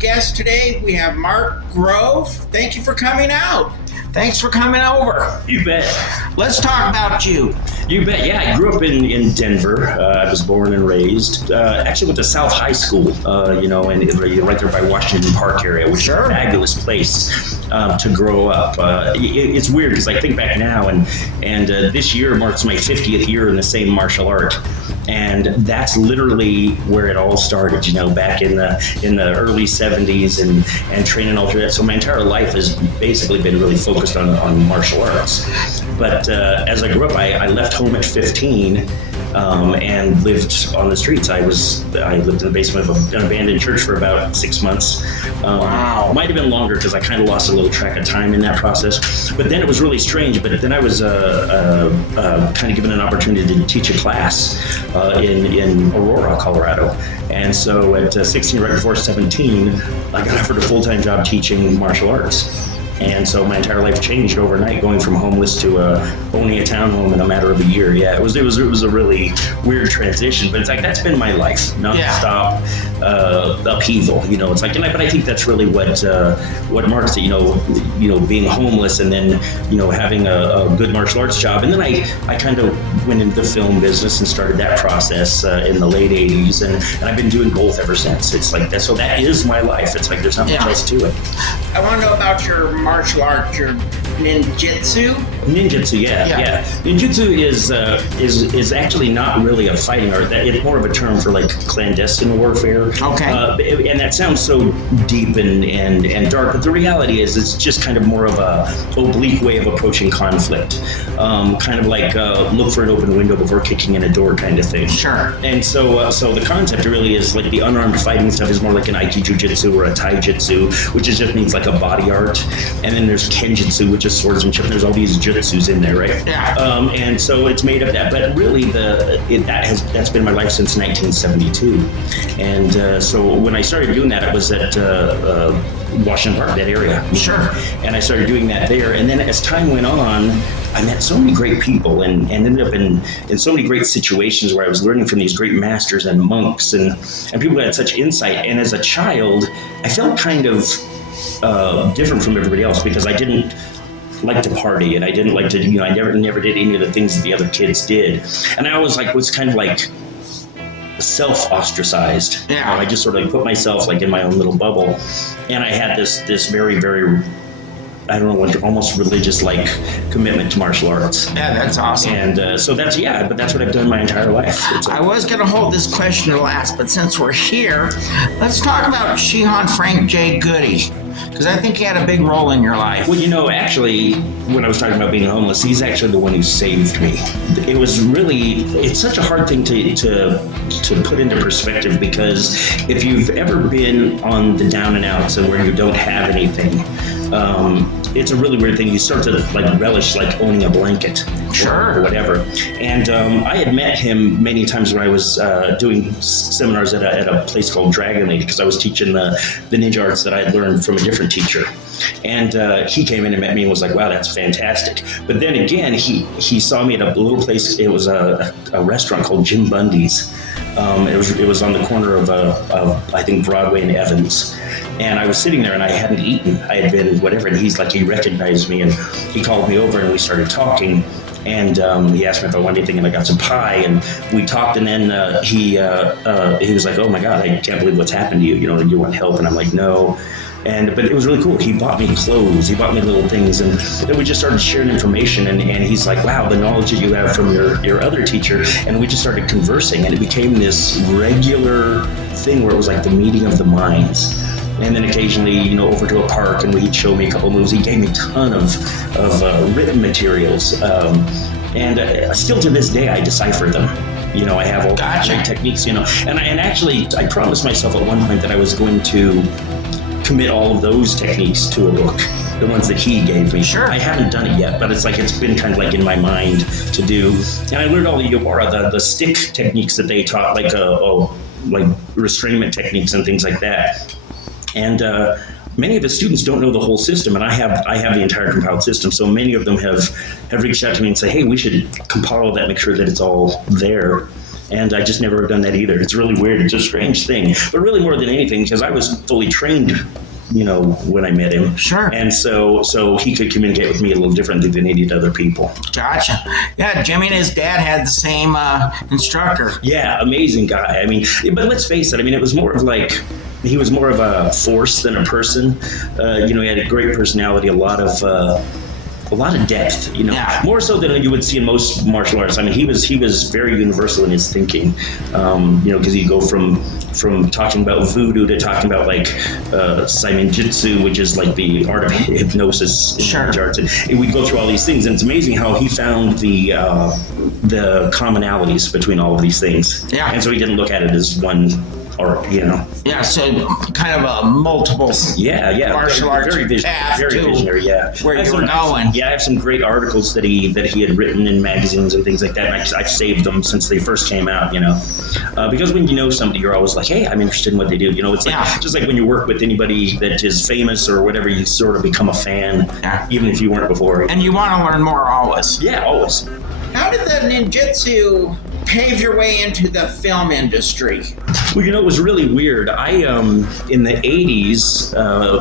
guest today. We have Mark Grove. Thank you for coming out. Thanks for coming over. You bet. Let's talk about you. You bet. Yeah, I grew up in Denver. I was born and raised. Actually went to South High School, and right there by Washington Park area, which is a fabulous place to grow up. It's weird because I think back now, and this year marks my 50th year in the same martial art. And that's literally where it all started, back in the early 70s and training all through that. So my entire life has basically been really focused on martial arts. But as I grew up, I left home at 15 and lived on the streets. I lived in the basement of an abandoned church for about 6 months. Wow. Might have been longer because I kind of lost a little track of time in that process. But then it was really strange. But then I was kind of given an opportunity to teach a class in Aurora, Colorado. And so at 16, right before 17, I got offered a full-time job teaching martial arts. And so my entire life changed overnight, going from homeless to owning a townhome in a matter of a year. Yeah, it was a really weird transition, but it's like that's been my life, non-stop upheaval. It's like, but I think that's really what marks it. Being homeless and then having a good martial arts job, and then I kind of went into the film business and started that process in the late '80s, and I've been doing both ever since. It's like that. So that is my life. It's like there's not much else to it. I want to know about your martial art, your ninjutsu. Ninjutsu, yeah. Ninjutsu is actually not really a fighting art. It's more of a term for like clandestine warfare. Okay. And that sounds so deep and dark, but the reality is it's just kind of more of a oblique way of approaching conflict. Kind of like look for an open window before kicking in a door kind of thing. Sure. And so the concept really is like the unarmed fighting stuff is more like an Aiki-Jiu-Jitsu or a Tai-Jitsu, which just means like a body art. And then there's Kenjutsu, which is swordsmanship. There's all these jutsus in there, right? Yeah. And so it's made of that. But really, that's been my life since 1972. And so when I started doing that, it was at Washington Park, that area. Sure. And I started doing that there. And then as time went on, I met so many great people and ended up in so many great situations where I was learning from these great masters and monks and people who had such insight. And as a child, I felt kind of different from everybody else because I didn't like to party and I didn't like to, I never did any of the things that the other kids did. And I always was kind of like self-ostracized. Yeah. I just sort of put myself like in my own little bubble. And I had this very, very, I don't know, almost religious like commitment to martial arts. Yeah, that's awesome. And so that's what I've done my entire life. I was going to hold this question to last, but since we're here, let's talk about Shihan Frank J. Goody, because I think he had a big role in your life. Well, actually, when I was talking about being homeless, he's actually the one who saved me. It was really, it's such a hard thing to put into perspective, because if you've ever been on the down and outs and where you don't have anything, it's a really weird thing. You start to relish owning a blanket, or whatever. And I had met him many times when I was doing seminars at a place called Dragon Lady, because I was teaching the ninja arts that I had learned from a different teacher. And he came in and met me and was like, "Wow, that's fantastic." But then again, he saw me at a little place. It was a restaurant called Jim Bundy's. It was on the corner of I think Broadway and Evans. And I was sitting there and I hadn't eaten. I had been whatever, and he recognized me and he called me over and we started talking. And he asked me if I wanted anything, and I got some pie, and we talked. And then he was like, "Oh my God, I can't believe what's happened to you. You want help?" And I'm like, "No." But it was really cool. He bought me clothes. He bought me little things, and then we just started sharing information. And he's like, "Wow, the knowledge that you have from your other teacher." And we just started conversing, and it became this regular thing where it was like the meeting of the minds. And then occasionally, over to a park, and he'd show me a couple moves. He gave me a ton of written materials, and still to this day I decipher them. I have all the techniques. And actually, I promised myself at one point that I was going to commit all of those techniques to a book, the ones that he gave me. Sure. I haven't done it yet, but it's been kind of in my mind to do. And I learned all the Yawara, the stick techniques that they taught, like restrainment techniques and things like that. And many of the students don't know the whole system, and I have the entire compiled system. So many of them have reached out to me and say, "Hey, we should compile that, make sure that it's all there." And I just never have done that either. It's really weird. It's a strange thing. But really more than anything, because I was fully trained, when I met him. Sure. And so he could communicate with me a little differently than he did other people. Gotcha. Yeah, Jimmy and his dad had the same instructor. Yeah, amazing guy. I mean, but let's face it. I mean, it was more of like, he was more of a force than a person. He had a great personality, a lot of depth, Yeah. more so than you would see in most martial arts. I mean, he was very universal in his thinking, because you go from talking about voodoo to talking about like Simon Jitsu, which is like the art of hypnosis in Sure. martial arts. And we go through all these things, and it's amazing how he found the commonalities between all of these things. Yeah. And so he didn't look at it as one art, Yeah, so kind of a multiple Yeah. martial arts very path very to visionary. Yeah, where I have you were some- going. Yeah, I have some great articles that he had written in magazines and things like that. And I've saved them since they first came out. Because when you know somebody, you're always like, hey, I'm interested in what they do. It's like just like when you work with anybody that is famous or whatever, you sort of become a fan, even if you weren't before. And you want to learn more always. Yeah, always. How did the ninjutsu pave your way into the film industry? Well, it was really weird. I in the 80s,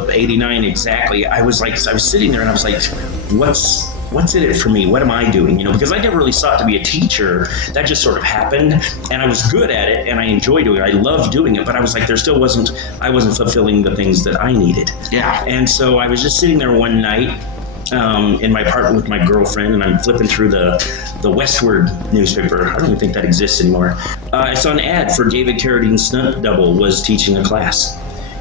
89 exactly, I was sitting there and I was like, what's in it for me? What am I doing? Because I never really sought to be a teacher. That just sort of happened, and I was good at it, and I enjoyed doing it. I loved doing it, but I was like, I wasn't fulfilling the things that I needed. Yeah. And so I was just sitting there one night in my apartment with my girlfriend, and I'm flipping through the Westward newspaper. I don't even think that exists anymore. I saw an ad for David Carradine's stunt double was teaching a class,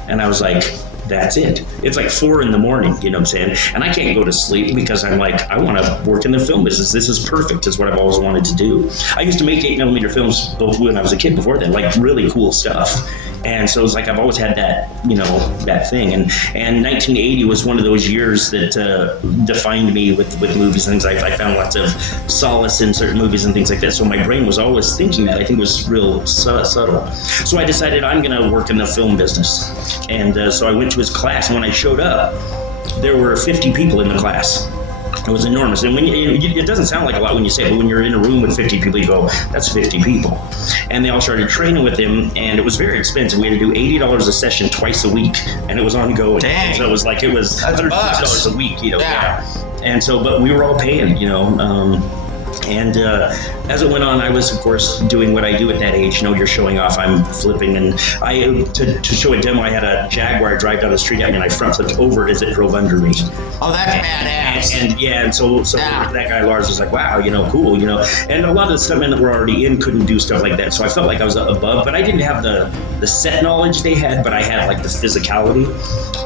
and I was like, that's it. It's like 4 a.m, you know what I'm saying? And I can't go to sleep because I'm like, I want to work in the film business. This is perfect. It's what I've always wanted to do. I used to make 8mm films both when I was a kid before then, like really cool stuff. And so it's like I've always had that, that thing. And 1980 was one of those years that defined me with movies and things. I found lots of solace in certain movies and things like that. So my brain was always thinking that. I think it was real subtle. So I decided I'm going to work in the film business. And so I went to his class. And when I showed up, there were 50 people in the class. It was enormous. And when it doesn't sound like a lot when you say it, but when you're in a room with 50 people, you go, that's 50 people. And they all started training with him, and it was very expensive. We had to do $80 a session twice a week, and it was ongoing. Dang. So it was like, $150 a week, Yeah. And so, but we were all paying, And as it went on, I was, of course, doing what I do at that age. You're showing off. I'm flipping, and to show a demo, I had a Jaguar drive down the street at me, and I front flipped over it as it drove under me. Oh, that's badass. And so that guy Lars was like, wow, cool, And a lot of the stuntmen that were already in couldn't do stuff like that, so I felt like I was above, but I didn't have the set knowledge they had, but I had like the physicality,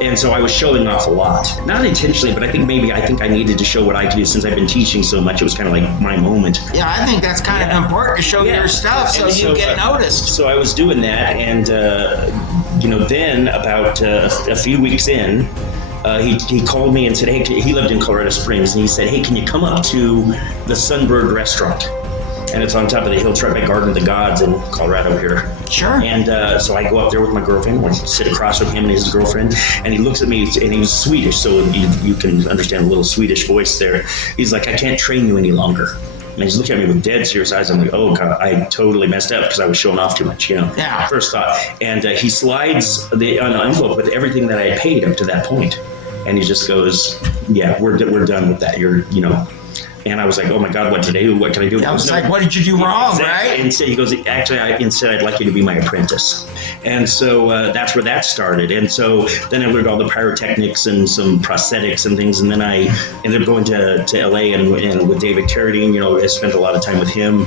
and so I was showing off a lot, not intentionally, but I think I needed to show what I could do since I've been teaching so much. It was kind of like my moment. Yeah, I think that's kind of important to show your stuff so you get noticed. So I was doing that, and then about a few weeks in, he called me and said, hey, he lived in Colorado Springs, and he said, hey, can you come up to the Sunbird restaurant? And it's on top of the hill, right by Garden of the Gods in Colorado here. Sure. And so I go up there with my girlfriend. I sit across from him and his girlfriend, and he looks at me, and he was Swedish, so you can understand a little Swedish voice there. He's like, I can't train you any longer. And he's looking at me with dead serious eyes. I'm like, oh God, I totally messed up because I was showing off too much, Yeah. First thought. And he slides an envelope with everything that I had paid up to that point. And he just goes, yeah, we're done with that. And I was like, oh my God, what to do? What can I do? I was like, what did you do wrong, exactly. right? And so he goes, actually, I'd like you to be my apprentice. And so that's where that started. And so then I learned all the pyrotechnics and some prosthetics and things. And then I ended up going to LA and with David Carradine, I spent a lot of time with him.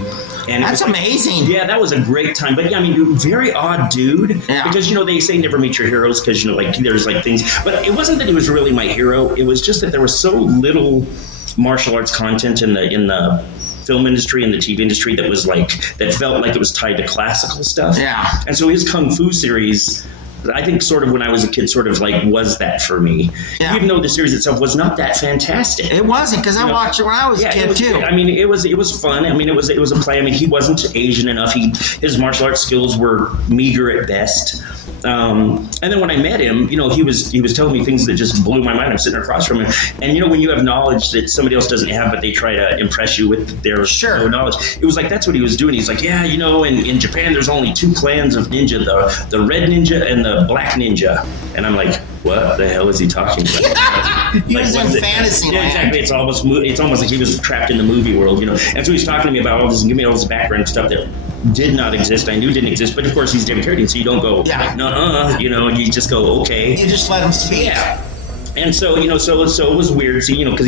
And that's amazing. Yeah, that was a great time. But yeah, very odd dude. Yeah. Because, they say never meet your heroes because, there's like things. But it wasn't that he was really my hero. It was just that there was so little martial arts content in the film industry and the TV industry that felt like it was tied to classical stuff. Yeah. And so his Kung Fu series, I think sort of when I was a kid, sort of like was that for me. Yeah. Even though the series itself was not that fantastic. It wasn't, because I watched it when I was a kid too. I mean, it was fun. I mean, it was a play. I mean, he wasn't Asian enough. His martial arts skills were meager at best. And then when I met him, he was telling me things that just blew my mind. I'm sitting across from him, and when you have knowledge that somebody else doesn't have, but they try to impress you with their own knowledge, it was like that's what he was doing. He's like, yeah, in Japan there's only 2 clans of ninja, the red ninja and the black ninja, and I'm like, what the hell is he talking about? He was in fantasy land. Exactly. It's almost like he was trapped in the movie world, And so he's talking to me about all this and giving me all this background stuff that did not exist. I knew didn't exist, but of course he's David Carradine, so you don't go, you just go, okay. You just let him speak. Yeah. And so, so it was weird, because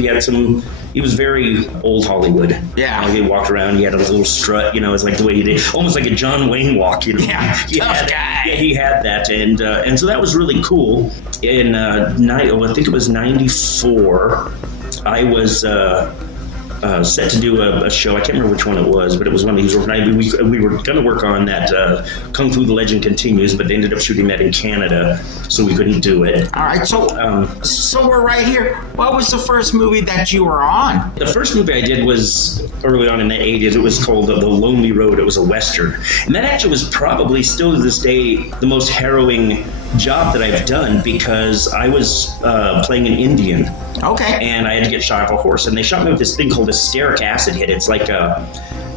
he was very old Hollywood. Yeah. He walked around, he had a little strut, it's like the way he did, almost like a John Wayne walk, Yeah, tough guy. Yeah, he had that, and so that was really cool. In, I think it was 94, I was, set to do a show. I can't remember which one it was, but it was one of these. We were going to work on that Kung Fu: The Legend Continues, but they ended up shooting that in Canada, so we couldn't do it. All right, so we're right here. What was the first movie that you were on? The first movie I did was early on in the 80s. It was called The Lonely Road. It was a Western. And that actually was probably still to this day the most harrowing job that I've done, because I was playing an Indian. Okay. And I had to get shot off a horse, and they shot me with this thing called a steric acid hit. It's like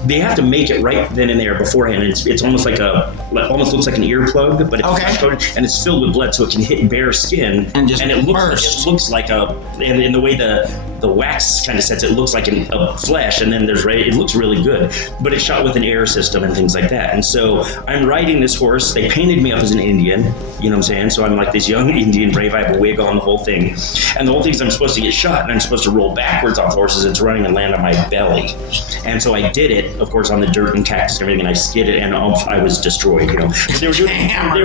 they have to make it right then and there beforehand. It's almost like almost looks like an earplug, but it's and it's filled with blood, so it can hit bare skin, and it looks like and in the way the wax kind of sets it, looks like a flesh, and then it looks really good, but it's shot with an air system and things like that. And so I'm riding this horse. They painted me up as an Indian, you know what I'm saying? So I'm like this young Indian brave. I have a wig on, the whole thing, and the whole thing is I'm supposed to get shot, and I'm supposed to roll backwards off horses. It's running and land on my belly, and so I did it, of course, on the dirt and cactus and everything, and I skidded, and I was destroyed. But they were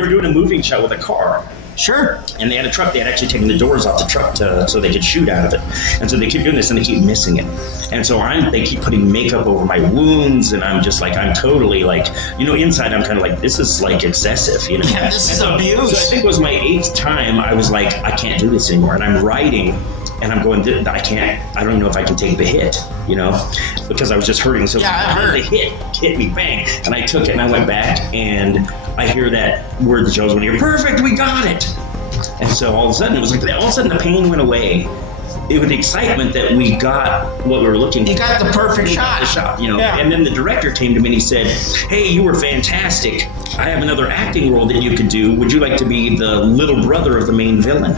doing a moving shot with a car. Sure. And they had a truck. They had actually taken the doors off the truck so they could shoot out of it. And so they keep doing this, and they keep missing it. And so they keep putting makeup over my wounds, and I'm just like, I'm totally like, inside I'm kind of like, this is like excessive, Yeah, this is abuse. So I think it was my 8th time. I was like, I can't do this anymore. And I'm writing, and I'm going, I don't even know if I can take the hit, because I was just hurting. So the hit hit me, bang. And I took it, and I went back, and I hear that word that Joe's when you're perfect, we got it. And so all of a sudden, it was like, all of a sudden the pain went away. It was the excitement that we got what we were looking for. You got the perfect shot. Yeah. And then the director came to me and he said, hey, you were fantastic. I have another acting role that you could do. Would you like to be the little brother of the main villain?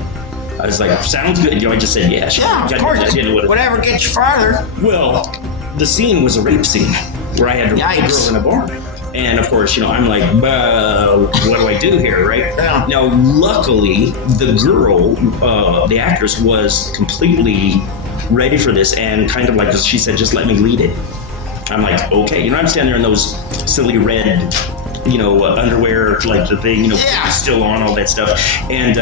I was like, sounds good. I just said, yeah, sure. Yeah, of course. Whatever gets you farther. Well, the scene was a rape scene where I had to rape a girl in a barn. And of course, I'm like, what do I do here, right? Yeah. Now, luckily, the girl, the actress, was completely ready for this, and kind of like she said, just let me lead it. I'm like, okay. I'm standing there in those silly red, underwear, like the thing, still on, all that stuff. And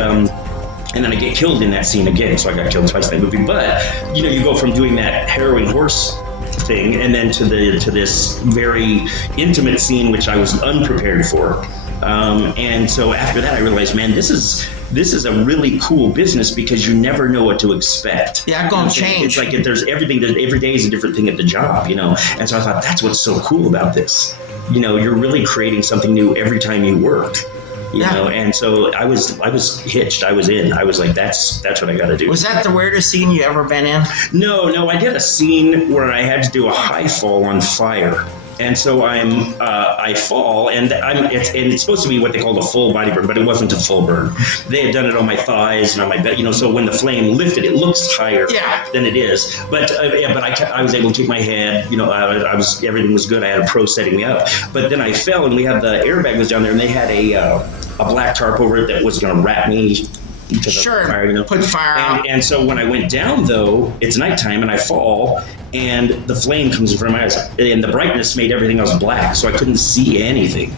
then I get killed in that scene again, so I got killed twice in that movie. But, you go from doing that harrowing horse thing and then to this very intimate scene, which I was unprepared for. And so after that, I realized, man, this is a really cool business, because you never know what to expect. Yeah, going to change. It's like there's everything. Every day is a different thing at the job, And so I thought, that's what's so cool about this. You're really creating something new every time you work. And so I was hitched. I was in. I was like, that's what I got to do. Was that the weirdest scene you ever been in? No, I did a scene where I had to do a high fall on fire. And so I fall, and it's supposed to be what they call a full body burn, but it wasn't a full burn. They had done it on my thighs and on my back, so when the flame lifted, it looks higher than it is. But I was able to keep my head, everything was good. I had a pro setting me up. But then I fell, and we had the airbag was down there, and they had a black tarp over it that was going to wrap me. Fire, put fire out. And so when I went down, though, it's nighttime, and I fall, and the flame comes in front of my eyes, and the brightness made everything else black, so I couldn't see anything.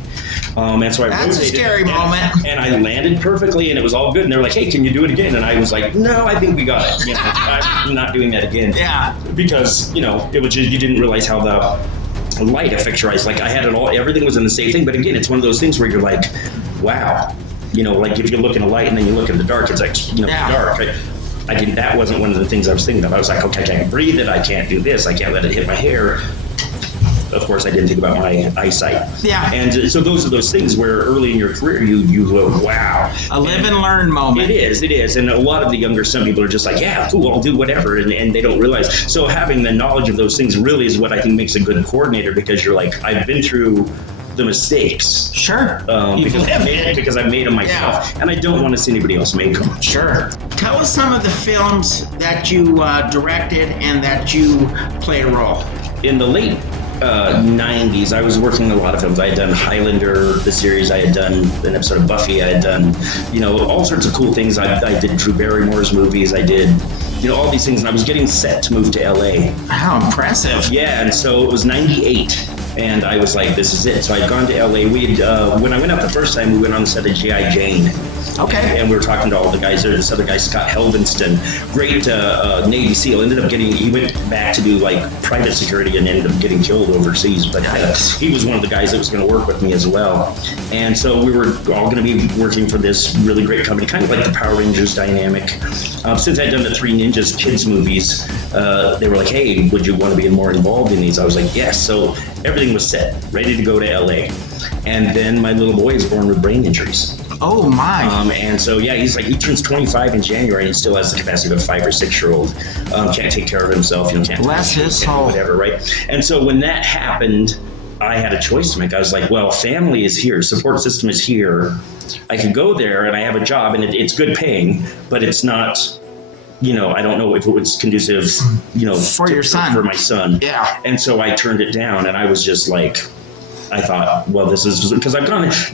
And so that's a scary moment. And I landed perfectly, and it was all good. And they're like, "Hey, can you do it again?" And I was like, "No, I think we got it. I'm not doing that again." Yeah. Because it was just, you didn't realize how the light affects your eyes. Like I had it all, everything was in the same thing. But again, it's one of those things where you're like, "Wow." Like if you look in a light and then you look in the dark, it's like, dark. That wasn't one of the things I was thinking of. I was like, okay, I can't breathe it. I can't do this. I can't let it hit my hair. of course, I didn't think about my eyesight. Yeah. And so those are those things where early in your career, you go, wow. A live and learn moment. It is. And a lot of the younger stunt people are just like, yeah, cool, I'll do whatever. And they don't realize. So having the knowledge of those things really is what I think makes a good coordinator, because you're like, I've been through the mistakes. Sure. Because I made them myself, and I don't want to see anybody else make them. Sure. Tell us some of the films that you directed and that you played a role. In the late 90s, I was working on a lot of films. I had done Highlander, the series. I had done an episode of Buffy. I had done, all sorts of cool things. I did Drew Barrymore's movies. I did, all these things. And I was getting set to move to LA. How impressive. Yeah, and so it was 98. And I was like, this is it. So I'd gone to LA. When I went out the first time, we went on the set of G.I. Jane. Okay. And we were talking to all the guys there. This other guy, Scott Helvenston, great Navy SEAL, he went back to do like private security and ended up getting killed overseas. But he was one of the guys that was going to work with me as well. And so we were all going to be working for this really great company, kind of like the Power Rangers dynamic. Since I'd done the Three Ninjas kids movies, they were like, hey, would you want to be more involved in these? I was like, yes. So everything was set, ready to go to LA. And then my little boy is born with brain injuries. Oh my. And so, yeah, he turns 25 in January and he still has the capacity of a 5 or 6 year old. Can't take care of himself, can't bless his soul. Whatever, right? And so when that happened, I had a choice to make. I was like, well, family is here, support system is here. I could go there and I have a job and it's good paying, but it's not, I don't know if it was conducive, for your son, for my son. Yeah. And so I turned it down, and I was just like, I thought, well, this is because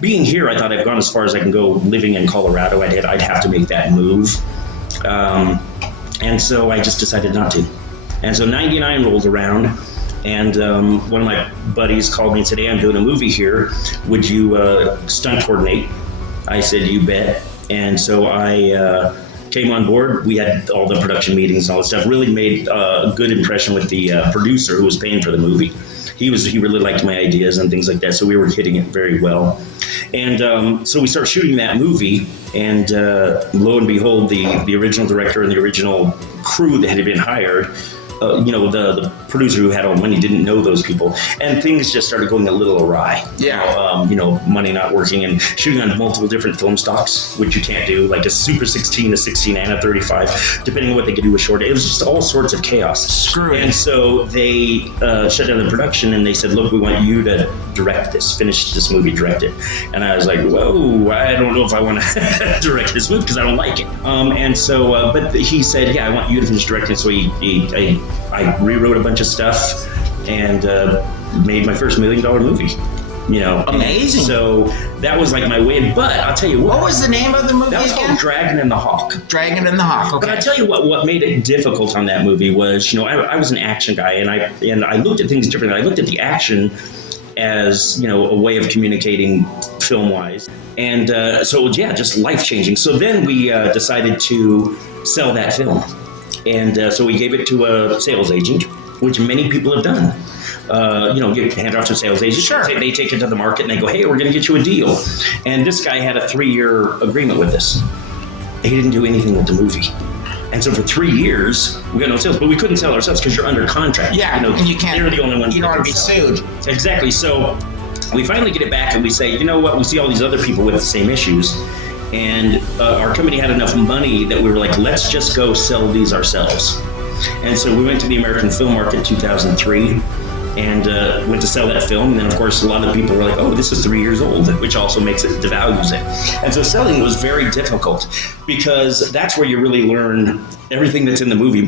being here, I thought I've gone as far as I can go living in Colorado. I'd have to make that move. And so I just decided not to. And so 99 rolled around, and one of my buddies called me and said, hey, I'm doing a movie here. Would you stunt coordinate? I said, you bet. And so I came on board. We had all the production meetings and all that stuff. Really made a good impression with the producer who was paying for the movie. He really liked my ideas and things like that, so we were hitting it very well. And so we started shooting that movie, and lo and behold, the original director and the original crew that had been hired, the producer who had all the money didn't know those people, and things just started going a little awry. Yeah. Money not working, and shooting on multiple different film stocks, which you can't do, like a Super 16, a 16, and a 35, depending on what they could do with short. It was just all sorts of chaos. Screw it. And so they shut down the production, and they said, look, we want you to direct this, finish this movie, direct it. And I was like, whoa, I don't know if I want to direct this movie because I don't like it. And so, but he said, yeah, I want you to finish directing. So I rewrote a bunch of stuff and made my first $1 million movie. Amazing. So that was like my win. But I'll tell you what was the name of the movie that was again? Called Dragon and the Hawk. Dragon and the Hawk. Okay. But I tell you what made it difficult on that movie was, I was an action guy, and I looked at things differently. I looked at the action as a way of communicating film-wise, and so it was, just life-changing. So then we decided to sell that film, and so we gave it to a sales agent, which many people have done. You hand off to a sales agent. Sure. They take it to the market and they go, hey, we're going to get you a deal. And this guy had a 3-year agreement with us. He didn't do anything with the movie. And so for 3 years, we got no sales, but we couldn't sell ourselves because you're under contract. Yeah, and you can't. They're the only ones. You don't want to be sued. Exactly. So we finally get it back and we say, you know what? We see all these other people with the same issues. And our company had enough money that we were like, let's just go sell these ourselves. And so we went to the American film market in 2003 and went to sell that film. And then, of course, a lot of people were like, oh, this is 3 years old, which also makes it, devalues it. And so selling was very difficult because that's where you really learn everything that's in the movie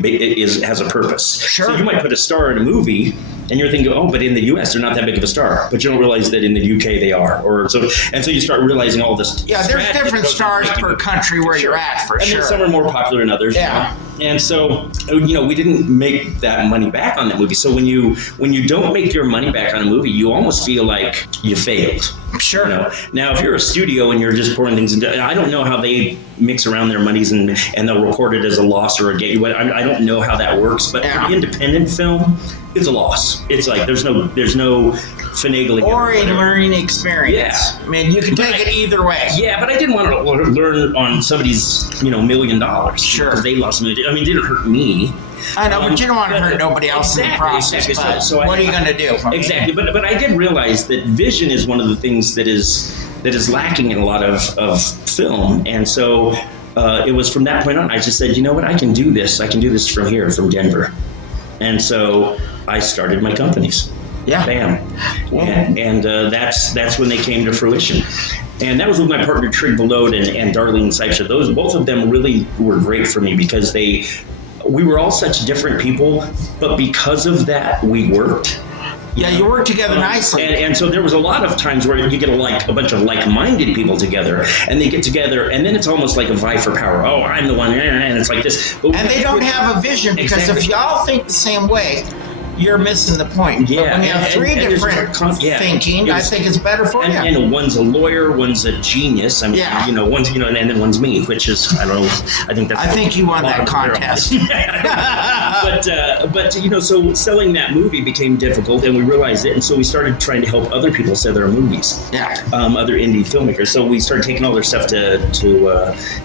has a purpose. Sure. So you might put a star in a movie and you're thinking, oh, but in the US, they're not that big of a star. But you don't realize that in the UK, they are. And so you start realizing all this. Yeah, there's different stars per country where you're at, for sure. And some are more popular than others. Yeah. And so, we didn't make that money back on that movie. So when you don't make your money back on a movie, you almost feel like you failed. Sure. Now, if you're a studio and you're just pouring things into, I don't know how they mix around their monies and they'll record it as a loss or a gain. I don't know how that works. But for the independent film, it's a loss. It's like there's no finagling. Or a whatever. learning experience. Yeah. I mean, you can take it either way. Yeah, but I didn't want to learn on somebody's, $1 million. Sure. Because they lost $1 million. I mean, it didn't hurt me. I know, but you don't want to hurt nobody else in the process. Exactly. But So what are you going to do? Exactly. But I did realize that vision is one of the things that is lacking in a lot of film. And so it was from that point on, I just said, you know what, I can do this. I can do this from here, from Denver. And so I started my companies. Yeah. Bam. And that's when they came to fruition. And that was with my partner Trig Belode and Darlene Seipsha. Both of them really were great for me because we were all such different people, but because of that, we worked. Yeah, you work together nicely. And so there was a lot of times where you get a bunch of like-minded people together, and they get together, and then it's almost like a vie for power. Oh, I'm the one, and it's like this. But and they don't have a vision, because if y'all think the same way, you're missing the point. Yeah, but when you have three different thinking, I think it's better for you. And one's a lawyer, one's a genius. I mean, one's and then one's me, which is I don't know. I think that's. I think you won that contest. but so selling that movie became difficult, and we realized it, and so we started trying to help other people sell their movies. Yeah. Other indie filmmakers. So we started taking all their stuff to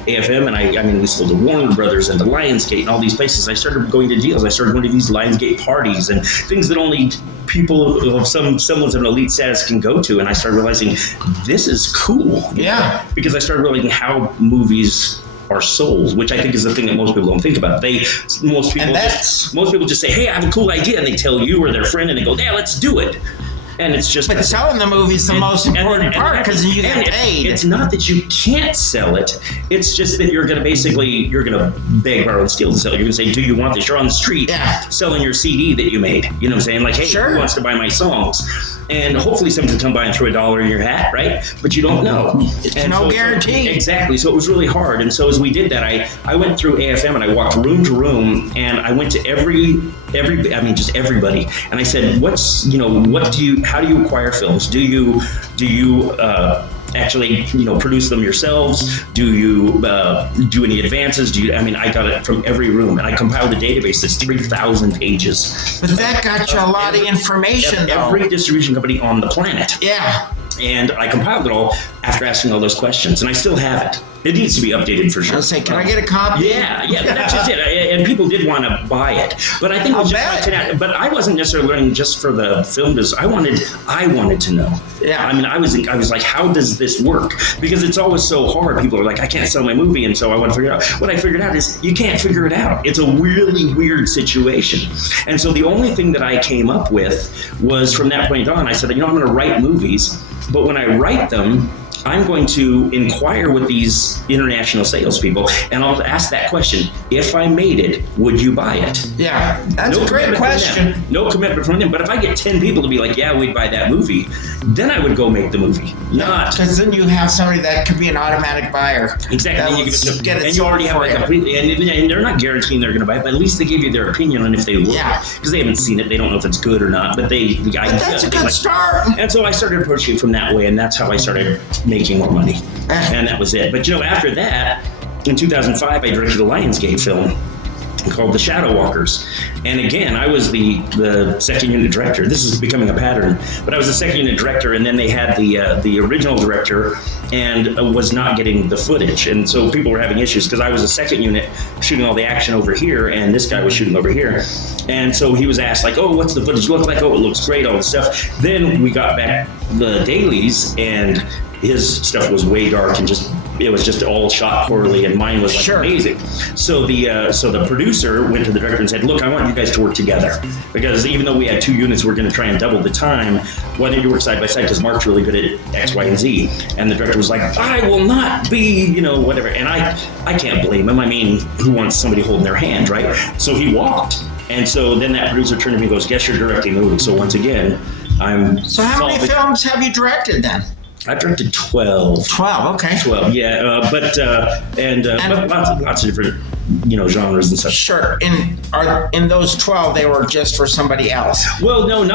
AFM, and I mean we sold to Warner Brothers and to Lionsgate and all these places. I started going to deals. I started going to these Lionsgate parties and things that only people of some semblance of an elite status can go to, and I started realizing this is cool. Yeah. Because I started realizing how movies are sold, which I think is the thing that most people don't think about. Most people just say, "Hey, I have a cool idea," and they tell you or their friend, and they go, "Yeah, let's do it." And it's just. But selling the movie is the most important part, because you get paid. It's not that you can't sell it. It's just that you're going to beg, borrow, and steal to sell it. You're going to say, "Do you want this?" You're on the street selling your CD that you made. You know what I'm saying? Like, hey, who wants to buy my songs? And hopefully someone can come by and throw $1 in your hat, right? But you don't know. It's no guarantee. Exactly. So it was really hard. And so as we did that, I went through AFM and I walked room to room, and I went to just everybody. And I said, how do you acquire films? Do you actually, produce them yourselves? Do you do any advances? I got it from every room, and I compiled a database that's 3,000 pages. But that got you a lot of information, though. Every distribution company on the planet. Yeah. And I compiled it all after asking all those questions, and I still have it. It needs to be updated for sure. I'll say, can I get a copy? Yeah, but that's just it. And people did want to buy it, but I think but I wasn't necessarily learning just for the film business. I wanted to know. Yeah. I mean, I was like, how does this work? Because it's always so hard. People are like, I can't sell my movie, and so I want to figure it out. What I figured out is you can't figure it out. It's a really weird situation. And so the only thing that I came up with was, from that point on, I said, I'm going to write movies, but when I write them, I'm going to inquire with these international salespeople, and I'll ask that question: if I made it, would you buy it? Yeah, that's a great question. No commitment from them. But if I get 10 people to be like, yeah, we'd buy that movie, then I would go make the movie. Because then you have somebody that could be an automatic buyer. Exactly. And you already have it completely. And they're not guaranteeing they're going to buy it, but at least they give you their opinion on if they would. Yeah. Because they haven't seen it, they don't know if it's good or not. But that's a good start. And so I started approaching it from that way, and that's how I started making more money. And that was it. But after that, in 2005, I directed a Lionsgate film called The Shadow Walkers. And again, I was the second unit director. This is becoming a pattern, but I was the second unit director, and then they had the original director and was not getting the footage. And so people were having issues because I was a second unit shooting all the action over here, and this guy was shooting over here. And so he was asked, like, oh, what's the footage look like? Oh, it looks great, all this stuff. Then we got back the dailies, and his stuff was way dark and it was just all shot poorly, and mine was amazing. So the producer went to the director and said, look, I want you guys to work together, because even though we had 2 units, we're going to try and double the time. Why don't you work side by side, because Mark's really good at X, Y, and Z. And the director was like, I will not be, whatever. And I can't blame him. I mean, who wants somebody holding their hand, right? So he walked. And so then that producer turned to me and goes, guess you're directing the movie. So once again, So how many films have you directed then? I directed 12. 12, okay. 12, yeah. But lots of different, genres and stuff. Sure. In those 12, they were just for somebody else? Well, no.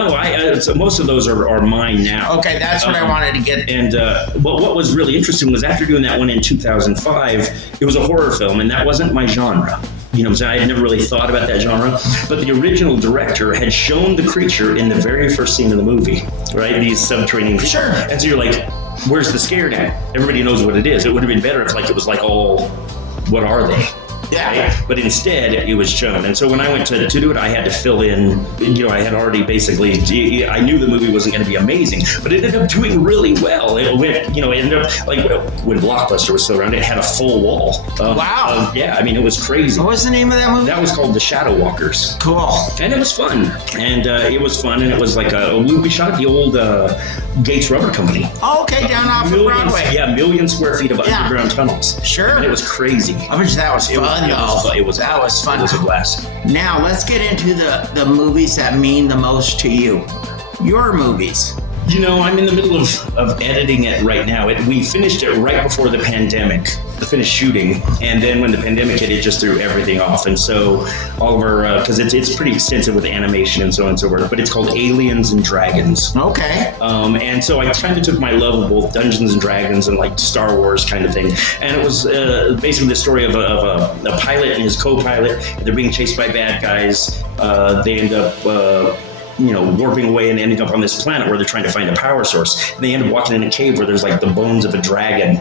So most of those are mine now. Okay, that's what I wanted to get. And what was really interesting was, after doing that one in 2005, it was a horror film, and that wasn't my genre. You know what I'm saying? I had never really thought about that genre, but the original director had shown the creature in the very first scene of the movie, right? These subterranean. Sure. And so you're like, where's the scare now? Everybody knows what it is. It would have been better if like it was like all, what are they? Yeah. Right? But instead, it was shown. And so when I went to do it, I had to fill in, you know, I had already basically, I knew the movie wasn't going to be amazing, but it ended up doing really well. It went, you know, it ended up, like, when Blockbuster was still around, it had a full wall. Wow. Yeah, I mean, it was crazy. What was the name of that movie? That was called The Shadow Walkers. Cool. And it was fun. And it was fun. And it was like, we shot at the old Gates Rubber Company. Oh, okay, down off of Broadway. Yeah, 1 million square feet of underground tunnels. Sure. And it was crazy. I bet that was fun, though. It was fun. It was a blast. Now, let's get into the movies that mean the most to you. Your movies. You know, I'm in the middle of editing it right now. We finished it right before the pandemic, the finished shooting, and then when the pandemic hit, it just threw everything off. And so all of our, because it's pretty extensive with animation and so on and so forth, but it's called Aliens and Dragons. Okay. And so I kind of took my love of both Dungeons and Dragons and like Star Wars kind of thing. And it was basically the story of a pilot and his co-pilot. They're being chased by bad guys. They end up you know, warping away and ending up on this planet where they're trying to find a power source. And they end up walking in a cave where there's like the bones of a dragon,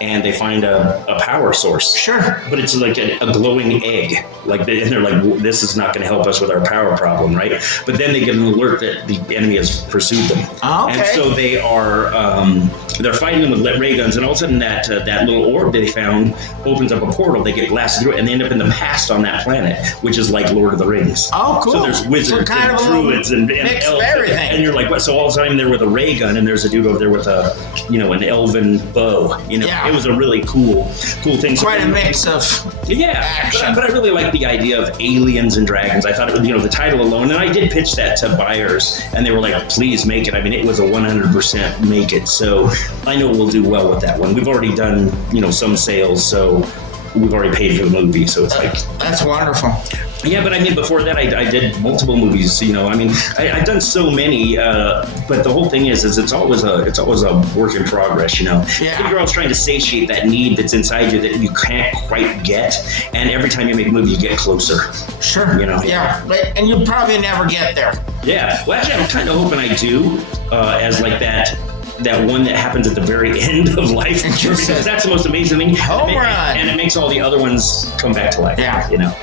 and they find a power source. Sure. But it's like a glowing egg. Like and they're like, this is not going to help us with our power problem, right? But then they get an alert that the enemy has pursued them. Okay. And so they are they're fighting them with ray guns, and all of a sudden that little orb they found opens up a portal. They get blasted through it, and they end up in the past on that planet, which is like Lord of the Rings. Oh, cool. So there's wizards and druids and mix elves, of everything. and you're like, what? So all the time they're with a ray gun, and there's a dude over there with a, you know, an elven bow. You know, Yeah. It was a really cool thing. Quite a mix of action. But I really like the idea of aliens and dragons. I thought it would, you know, the title alone, and I did pitch that to buyers, and they were like, please make it. I mean, it was a 100% make it. So I know we'll do well with that one. We've already done, you know, some sales, so we've already paid for the movie. So it's like, that's wonderful. yeah, but I mean, before that, I did multiple movies. You know, I mean, I've done so many, but the whole thing is it's always a work in progress. You know, Yeah. you're always trying to satiate that need that's inside you that you can't quite get, and every time you make a movie, you get closer. Sure. You know. Yeah, but, and you'll probably never get there. Yeah. Well, actually, I'm kind of hoping I do, as like that one that happens at the very end of life, because that's the most amazing thing. Home run. And it makes all the other ones come back to life. Yeah. You know.